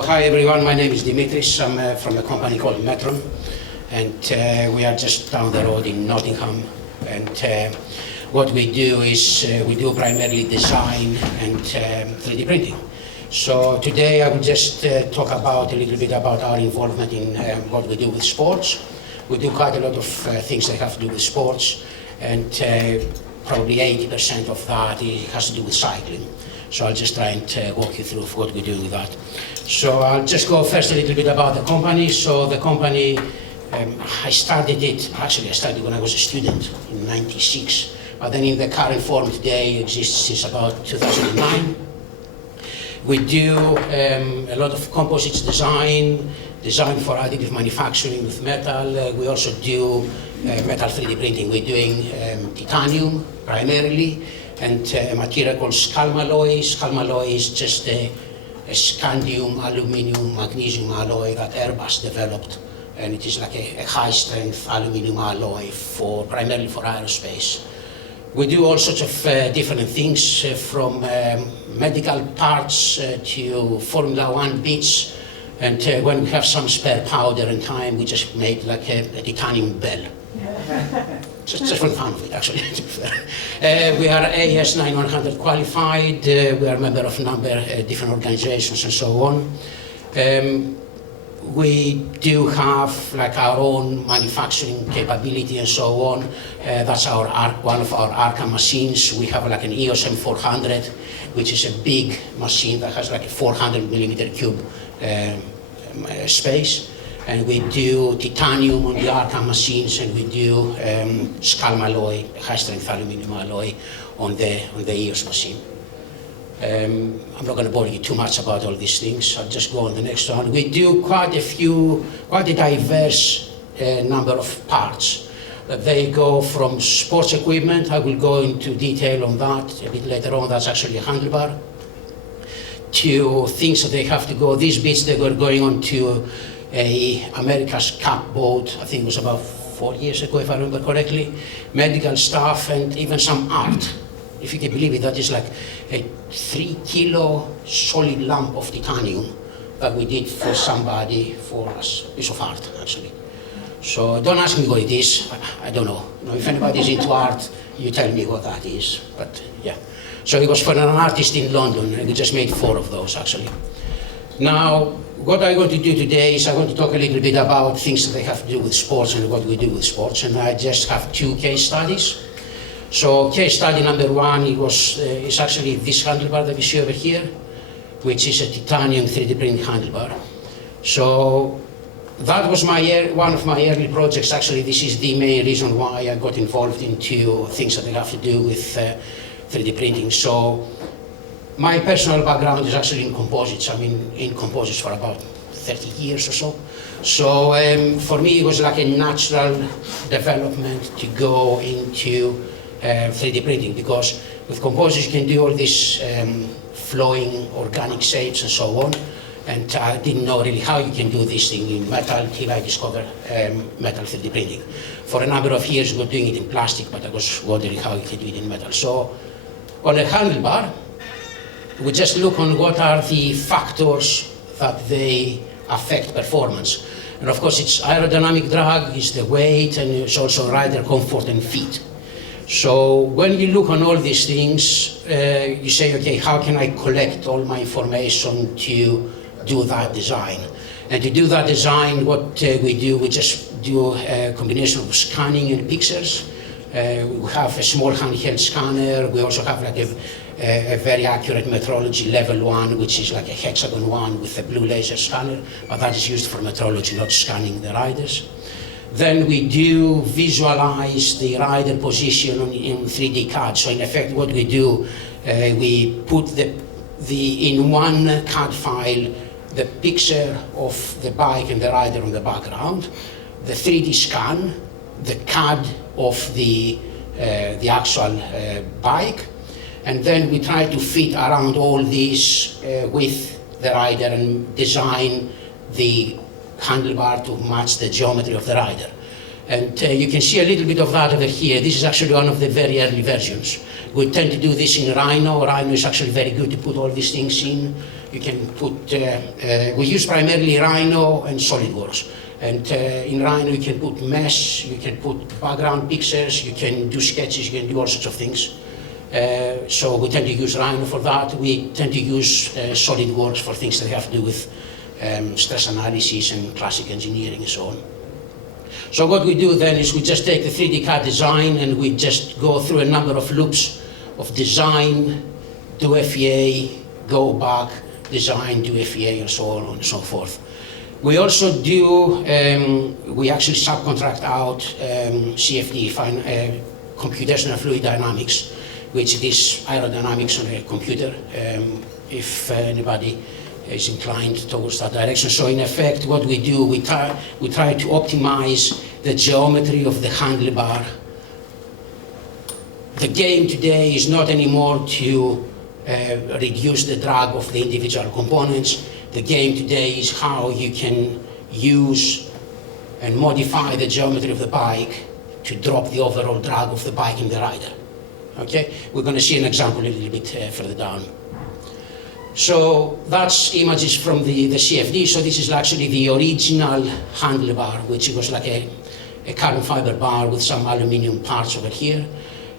Hi everyone, my name is Dimitris. I'm from a company called Metron, and we are just down the road in Nottingham. And what we do is we do primarily design and 3D printing. So today I will just talk about a little bit about our involvement in what we do with sports. We do quite a lot of things that have to do with sports, and probably 80% of that has to do with cycling. So I'll just try and walk you through what we do with that. So I'll just go first a little bit about the company. So the company, I started when I was a student in '96, but then in the current form today it exists since about 2009. We do a lot of composites design for additive manufacturing with metal. We also do metal 3D printing. We're doing titanium primarily, and a material called scalmalloy. Scalmalloy is just a scandium, aluminum, magnesium alloy that Airbus developed, and it is like a high-strength aluminum alloy primarily for aerospace. We do all sorts of different things, from medical parts to Formula One bits, and when we have some spare powder and time, we just make like a titanium bell. Just for the fun of it, actually. We are AS9100 qualified. We are a member of a number of different organizations and so on. We do have like our own manufacturing capability and so on. That's one of our ARCA machines. We have like an EOS M400, which is a big machine that has like a 400 millimeter cube space. And we do titanium on the ARCA machines, and we do scalmalloy, high-strength aluminum alloy on the EOS machine. I'm not going to bore you too much about all these things. I'll just go on the next one. We do quite a diverse number of parts. They go from sports equipment. I will go into detail on that a bit later on. That's actually a handlebar. To things that they have to go. These bits they were going on to America's Cup boat, I think it was about 4 years ago, if I remember correctly. Medical stuff and even some art. If you can believe it, that is like a 3 kilo solid lump of titanium that we did for somebody for us, a piece of art, actually. So don't ask me what it is, I don't know. If anybody's into art, you tell me what that is, but yeah. So it was for an artist in London, and we just made 4 of those, actually. Now, what I'm going to do today is I'm going to talk a little bit about things that they have to do with sports and what we do with sports, and I just have 2 case studies. So case study number 1 is actually this handlebar that you see over here, which is a titanium 3D printing handlebar. So that was one of my early projects. Actually, this is the main reason why I got involved into things that they have to do with 3D printing. So my personal background is actually in composites. I've been in composites for about 30 years or so. So for me, it was like a natural development to go into 3D printing, because with composites you can do all these flowing organic shapes and so on. And I didn't know really how you can do this thing in metal till I discovered metal 3D printing. For a number of years we were doing it in plastic, but I was wondering how you can do it in metal. So on a handlebar, we just look on what are the factors that they affect performance. And of course it's aerodynamic drag, it's the weight, and it's also rider comfort and fit. So when you look on all these things, you say, okay, how can I collect all my information to do that design? And to do that design, what we do, we just do a combination of scanning and pixels. We have a small handheld scanner. We also have like a very accurate metrology level 1, which is like a hexagon 1 with a blue laser scanner, but that is used for metrology, not scanning the riders. Then we do visualize the rider position in 3D CAD. So in effect, what we do, we put in one CAD file the picture of the bike and the rider on the background, the 3D scan, the CAD of the actual bike, and then we try to fit around all these with the rider and design the handlebar to match the geometry of the rider. And you can see a little bit of that over here. This is actually one of the very early versions. We tend to do this in Rhino. Rhino is actually very good to put all these things in. You can put, we use primarily Rhino and SolidWorks. And in Rhino you can put mesh, you can put background pictures, you can do sketches, you can do all sorts of things. So we tend to use Rhino for that. We tend to use SolidWorks for things that have to do with stress analysis and classic engineering and so on. So what we do then is we just take the 3D CAD design and we just go through a number of loops of design, do FEA, go back, design, do FEA, and so on and so forth. We also do, we actually subcontract out CFD, computational fluid dynamics, which is aerodynamics on a computer, if anybody is inclined towards that direction. So in effect, what we do, we try to optimize the geometry of the handlebar. The game today is not anymore to reduce the drag of the individual components. The game today is how you can use and modify the geometry of the bike to drop the overall drag of the bike and the rider. Okay? We're going to see an example a little bit further down. So that's images from the CFD. So this is actually the original handlebar, which was like a carbon fiber bar with some aluminum parts over here.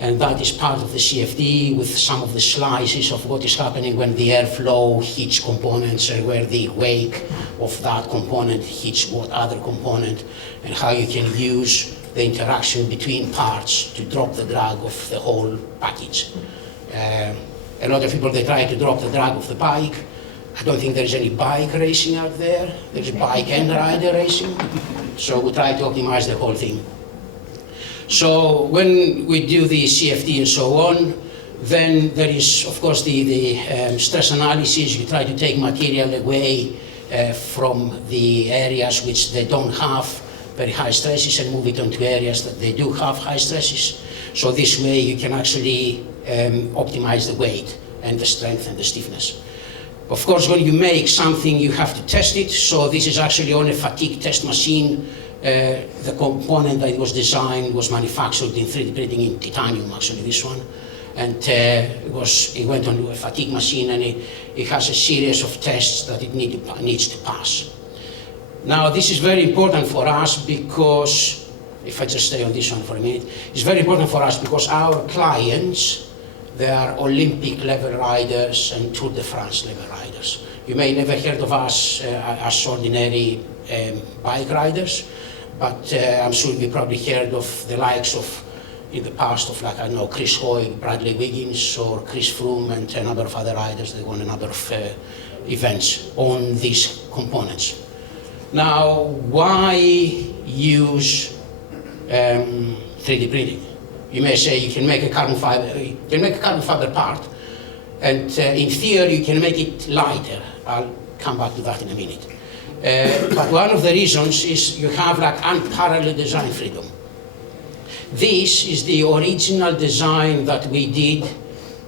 And that is part of the CFD with some of the slices of what is happening when the airflow hits components and where the wake of that component hits what other component, and how you can use the interaction between parts to drop the drag of the whole package. A lot of people, they try to drop the drag of the bike. I don't think there's any bike racing out there. There's bike and rider racing. So we try to optimize the whole thing. So when we do the CFD and so on, then there is, of course, the stress analysis. You try to take material away from the areas which they don't have very high stresses and move it onto areas that they do have high stresses. So this way you can actually optimize the weight and the strength and the stiffness. Of course, when you make something, you have to test it. So this is actually on a fatigue test machine. The component that was designed was manufactured in 3D printing in titanium, actually, this one. And it went onto a fatigue machine, and it has a series of tests that it needs to pass. Now, this is very important for us because, if I just stay on this one for a minute, it's very important for us because our clients, they are Olympic level riders and Tour de France level riders. You may never heard of us as ordinary bike riders, but I'm sure you probably heard of the likes of, in the past, of like, I don't know, Chris Hoy, Bradley Wiggins, or Chris Froome, and a number of other riders. They won a number of events on these components. Now, why use 3D printing? You may say you can make a carbon fiber part, and in theory you can make it lighter. I'll come back to that in a minute. But one of the reasons is you have like unparalleled design freedom. This is the original design that we did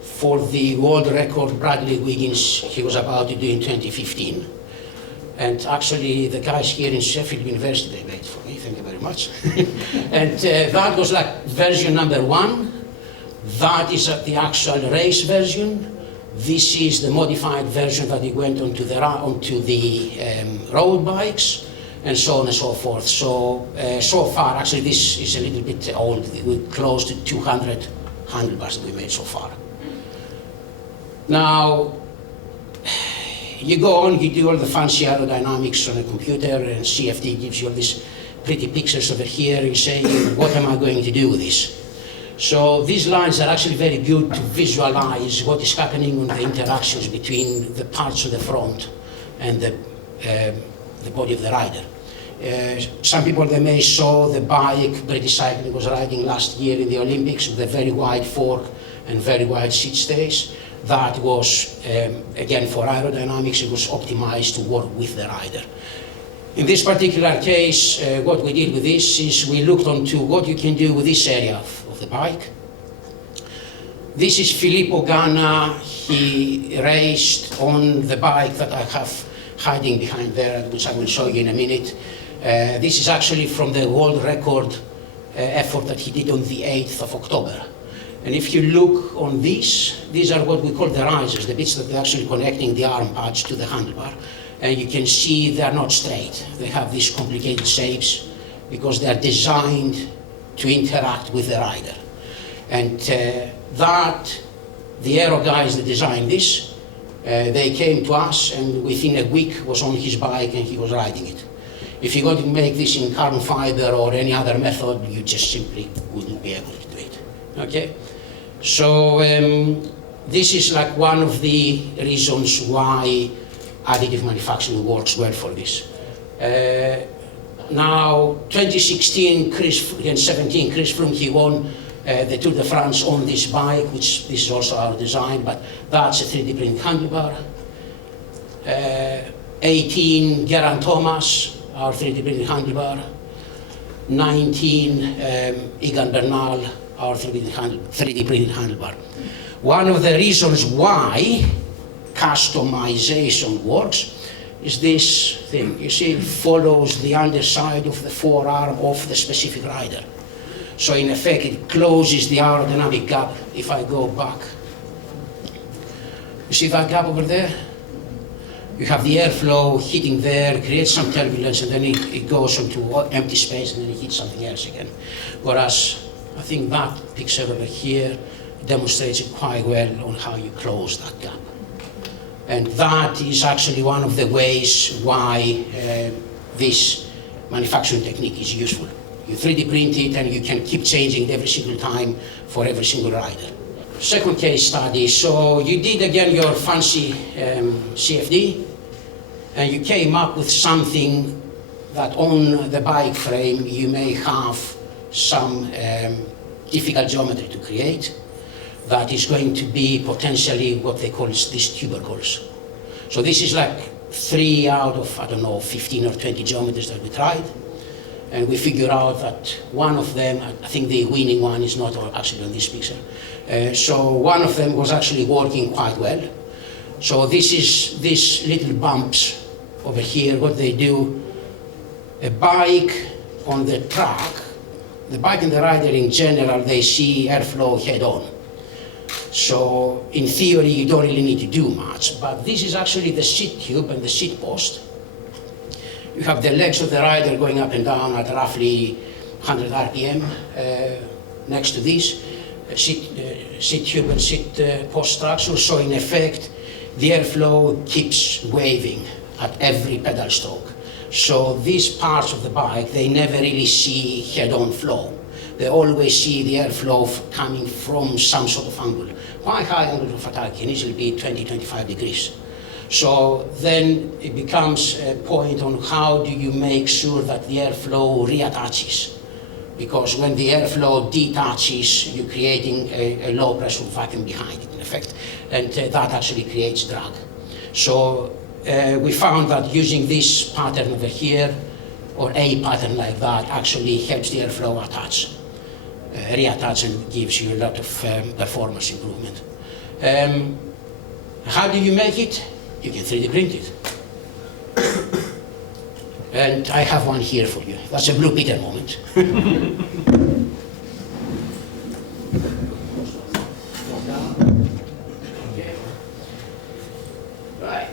for the world record Bradley Wiggins he was about to do in 2015. And actually, the guys here in Sheffield University, they made it for me, thank you very much. And that was like version number 1. That is the actual race version. This is the modified version that it went onto the road bikes, and so on and so forth. So, so far, actually, this is a little bit old. We're close to 200 handlebars that we made so far. Now, you go on, you do all the fancy aerodynamics on a computer, and CFD gives you all these pretty pictures over here. You say, what am I going to do with this? So these lines are actually very good to visualize what is happening on the interactions between the parts of the front and the body of the rider. Some people, they may saw the bike British cycling was riding last year in the Olympics with a very wide fork and very wide seat stays. That was, again, for aerodynamics, it was optimized to work with the rider. In this particular case, what we did with this is we looked onto what you can do with this area of the bike. This is Filippo Ganna. He raced on the bike that I have hiding behind there, which I will show you in a minute. This is actually from the world record effort that he did on the 8th of October. And if you look on these are what we call the risers, the bits that are actually connecting the arm pads to the handlebar. And you can see they are not straight. They have these complicated shapes because they are designed to interact with the rider. And the aero guys that designed this, they came to us and within a week was on his bike and he was riding it. If you're going to make this in carbon fiber or any other method, you just simply wouldn't be able to do it. Okay? So this is like one of the reasons why additive manufacturing works well for this. Now, 2016 and 17, Chris Froome, he won the Tour de France on this bike, which this is also our design, but that's a 3D printed handlebar. 18, Geraint Thomas, our 3D printed handlebar. 19, Egan Bernal, our 3D printed handlebar. One of the reasons why customization works is this thing. You see, it follows the underside of the forearm of the specific rider. So in effect, it closes the aerodynamic gap. If I go back, you see that gap over there? You have the airflow hitting there, creates some turbulence, and then it goes into empty space, and then it hits something else again. Whereas, I think that picture over here demonstrates it quite well on how you close that gap. And that is actually one of the ways why this manufacturing technique is useful. You 3D print it and you can keep changing it every single time for every single rider. Second case study, so you did again your fancy CFD and you came up with something that on the bike frame you may have some difficult geometry to create. That is going to be potentially what they call these tubercles. So this is like 3 out of, I don't know, 15 or 20 geometries that we tried. And we figure out that one of them, I think the winning one is not actually on this picture. So one of them was actually working quite well. So this is these little bumps over here, what they do, a bike on the track, the bike and the rider in general, they see airflow head on. So in theory, you don't really need to do much, but this is actually the seat tube and the seat post. You have the legs of the rider going up and down at roughly 100 RPM next to this seat tube and seat post structure. So in effect, the airflow keeps waving at every pedal stroke. So these parts of the bike, they never really see head-on flow. They always see the airflow coming from some sort of angle. Quite high angle of attack can easily be 20-25 degrees. So then it becomes a point on how do you make sure that the airflow reattaches. Because when the airflow detaches, you're creating a low pressure vacuum behind it, in effect. And that actually creates drag. So we found that using this pattern over here, or a pattern like that, actually helps the airflow attach. Reattach and gives you a lot of performance improvement. How do you make it? You can 3D print it. And I have one here for you. That's a Blue Peter moment. Okay. Right.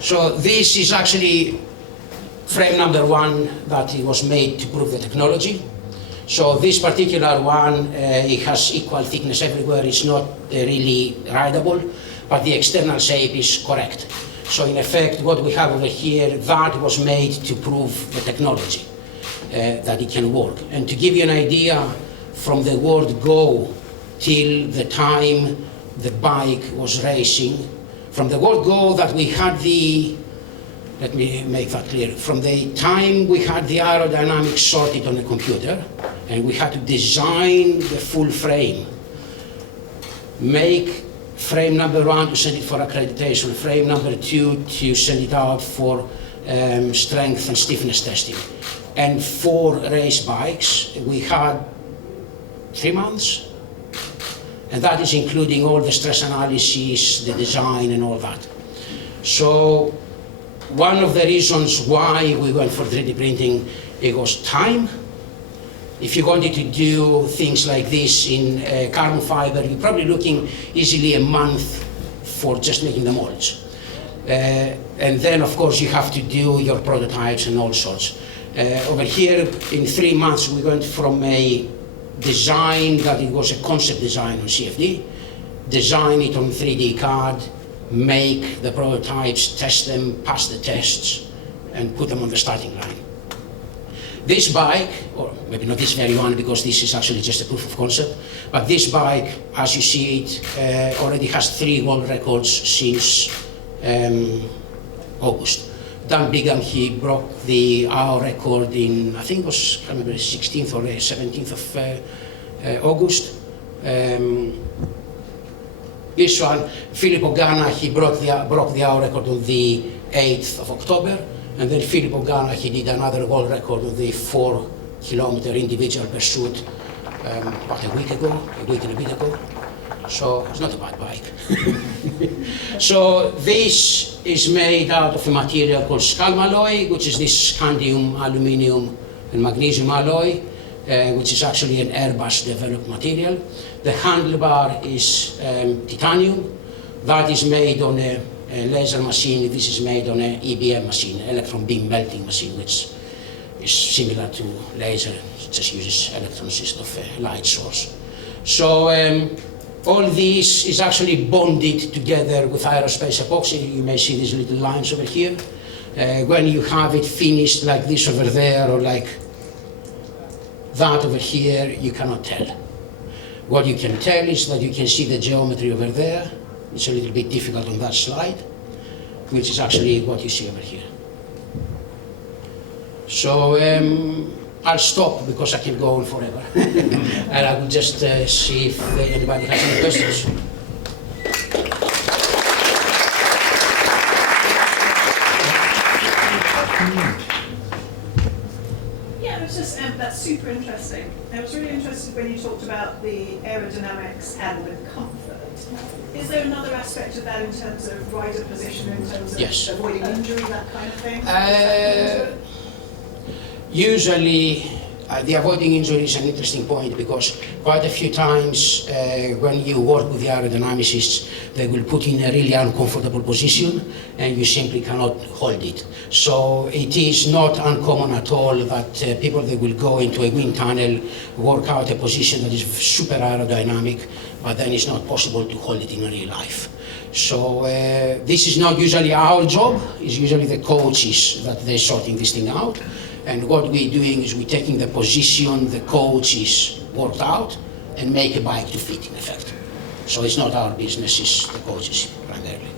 So this is actually frame number 1 that it was made to prove the technology. So this particular one, it has equal thickness everywhere. It's not really rideable, but the external shape is correct. So in effect, what we have over here, that was made to prove the technology, that it can work. And to give you an idea, from the word go till the time the bike was racing, from the word go that we had the, let me make that clear, from the time we had the aerodynamics sorted on the computer, and we had to design the full frame, make frame number 1 to send it for accreditation, frame number 2 to send it out for strength and stiffness testing. And for race bikes, we had 3 months. And that is including all the stress analysis, the design and all that. So one of the reasons why we went for 3D printing, it was time. If you wanted to do things like this in carbon fiber, you're probably looking easily a month for just making the molds. And then, of course, you have to do your prototypes and all sorts. Over here, in 3 months, we went from a design that it was a concept design on CFD, design it on 3D CAD, make the prototypes, test them, pass the tests, and put them on the starting line. This bike, or maybe not this very one because this is actually just a proof of concept, but this bike, as you see it, already has 3 world records since August. Dan Bigham, he broke our record in, I think it was, I can't remember, 16th or 17th of August. This one, Filippo Ganna, he broke the hour record on the 8th of October. And then Filippo Ganna, he did another world record of the 4-kilometer individual pursuit about a week and a bit ago. So it's not a bad bike. So this is made out of a material called scalmalloy, which is this scandium, aluminium, and magnesium alloy, which is actually an Airbus developed material. The handlebar is titanium. That is made on a laser machine. This is made on an EBM machine, electron beam melting machine, which is similar to laser. It just uses electrons instead of a light source. So all this is actually bonded together with aerospace epoxy. You may see these little lines over here. When you have it finished like this over there or like that over here, you cannot tell. What you can tell is that you can see the geometry over there. It's a little bit difficult on that slide, which is actually what you see over here. So I'll stop because I can go on forever. And I will just see if anybody has any questions. Yeah, it was just, that's super interesting. I was really interested when you talked about the aerodynamics and the comfort. Is there another aspect of that in terms of rider position, in terms of Yes. avoiding injury, that kind of thing? Usually, the avoiding injury is an interesting point because quite a few times when you work with the aerodynamicists, they will put you in a really uncomfortable position and you simply cannot hold it. So it is not uncommon at all that people, they will go into a wind tunnel, work out a position that is super aerodynamic, but then it's not possible to hold it in real life. So this is not usually our job, it's usually the coaches that they're sorting this thing out. And what we're doing is we're taking the position the coaches worked out and make a bike to fit in effect. So it's not our business, it's the coaches primarily.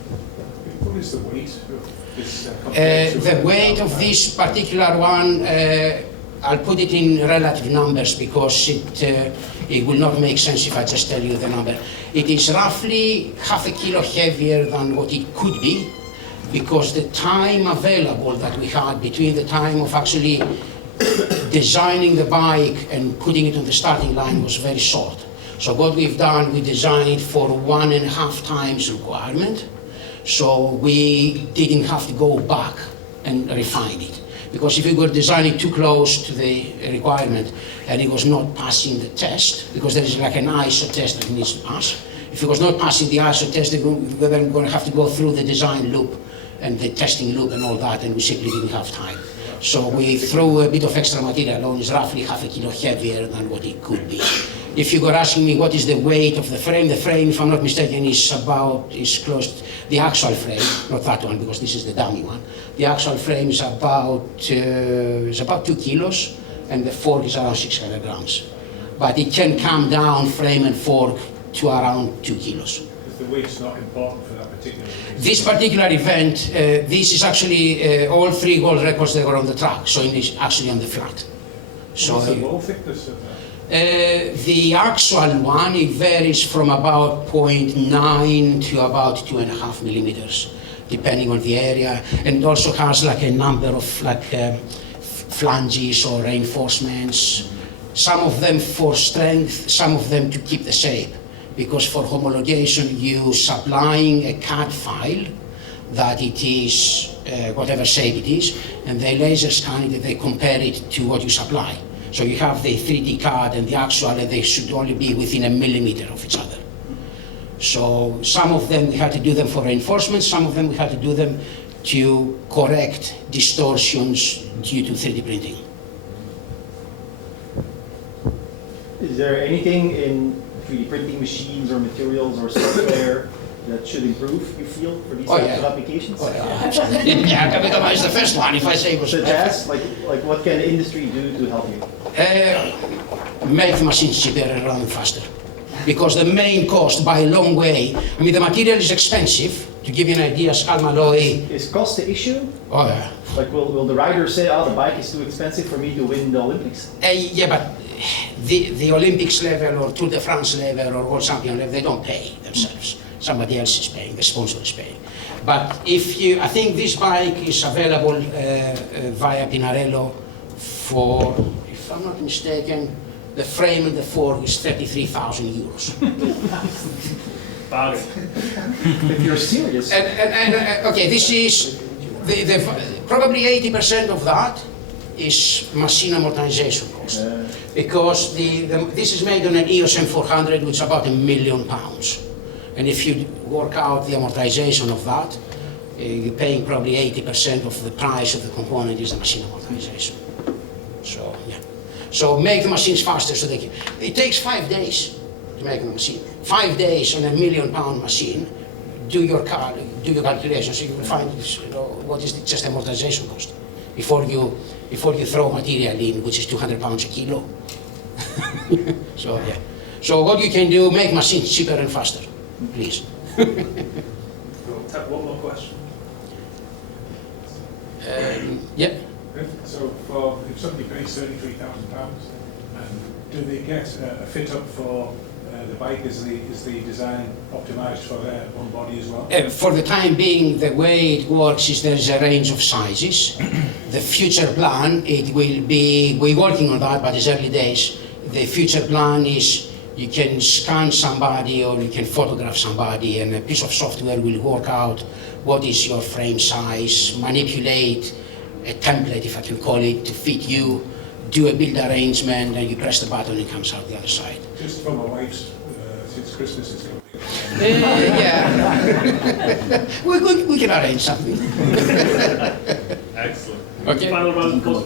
What is the weight of this? The weight of this particular one, I'll put it in relative numbers because it will not make sense if I just tell you the number. It is roughly half a kilo heavier than what it could be, because the time available that we had between the time of actually designing the bike and putting it on the starting line was very short. So what we've done, we designed it for 1.5 times requirement. So we didn't have to go back and refine it. Because if we were designing too close to the requirement and it was not passing the test, because there is like an ISO test that it needs to pass. If it was not passing the ISO test, we were going to have to go through the design loop and the testing loop and all that, and we simply didn't have time. So we threw a bit of extra material on. It's roughly half a kilo heavier than what it could be. If you were asking me what is the weight of the frame, if I'm not mistaken, is close to the actual frame, not that one because this is the dummy one. The actual frame is about 2 kilos, and the fork is around 600 grams. But it can come down, frame and fork, to around 2 kilos. The weight's not important for that particular event. This particular event, this is actually all 3 world records that were on the track, so it is actually on the flat. So what's the low thickness of that? The actual one, it varies from about 0.9 to about 2.5 millimeters, depending on the area, and it also has like a number of flanges or reinforcements, some of them for strength, some of them to keep the shape. Because for homologation, you supplying a CAD file that it is whatever shape it is, and they laser scan it and they compare it to what you supply. So you have the 3D CAD and the actual, and they should only be within a millimeter of each other. So some of them we had to do them for reinforcement, some of them we had to do them to correct distortions due to 3D printing. Is there anything in 3D printing machines or materials or software that should improve, you feel, for these types of applications? Oh, yeah, absolutely. Yeah, Capcom is the first one, if I say it was Such as, like what can the industry do to help you? Make the machines cheaper and run them faster. Because the main cost by a long way, I mean the material is expensive. To give you an idea, Skalmalloy. Is cost the issue? Oh yeah. Like will the rider say, oh, the bike is too expensive for me to win the Olympics? Yeah, but the Olympics level or Tour de France level or World Champion level, they don't pay themselves. Somebody else is paying, the sponsor is paying. But I think this bike is available via Pinarello for, if I'm not mistaken, the frame and the fork is 33,000 euros. If you're serious. And okay, this is, probably 80% of that is machine amortization cost. Because this is made on an EOS M400, which is about £1 million. And if you work out the amortization of that, you're paying probably 80% of the price of the component is the machine amortization. So, yeah. So make the machines faster so it takes 5 days to make a machine. 5 days on a £1 million machine, do your calculations, you will find what is just amortization cost before you throw material in, which is 200 pounds a kilo. So, yeah. So what you can do, make machines cheaper and faster, please. We'll take one more question. Yeah. So if somebody pays £33,000, do they get a fit up for the bike? Is the design optimised for their own body as well? For the time being, the way it works is there is a range of sizes. The future plan, it will be, we're working on that, but it's early days. The future plan is you can scan somebody or you can photograph somebody, and a piece of software will work out what is your frame size, manipulate a template, if I can call it, to fit you, do a build arrangement, and you press the button and it comes out the other side. Just for my wife's, since Christmas is coming. Yeah. we can arrange something. Excellent. Okay. Final round of applause.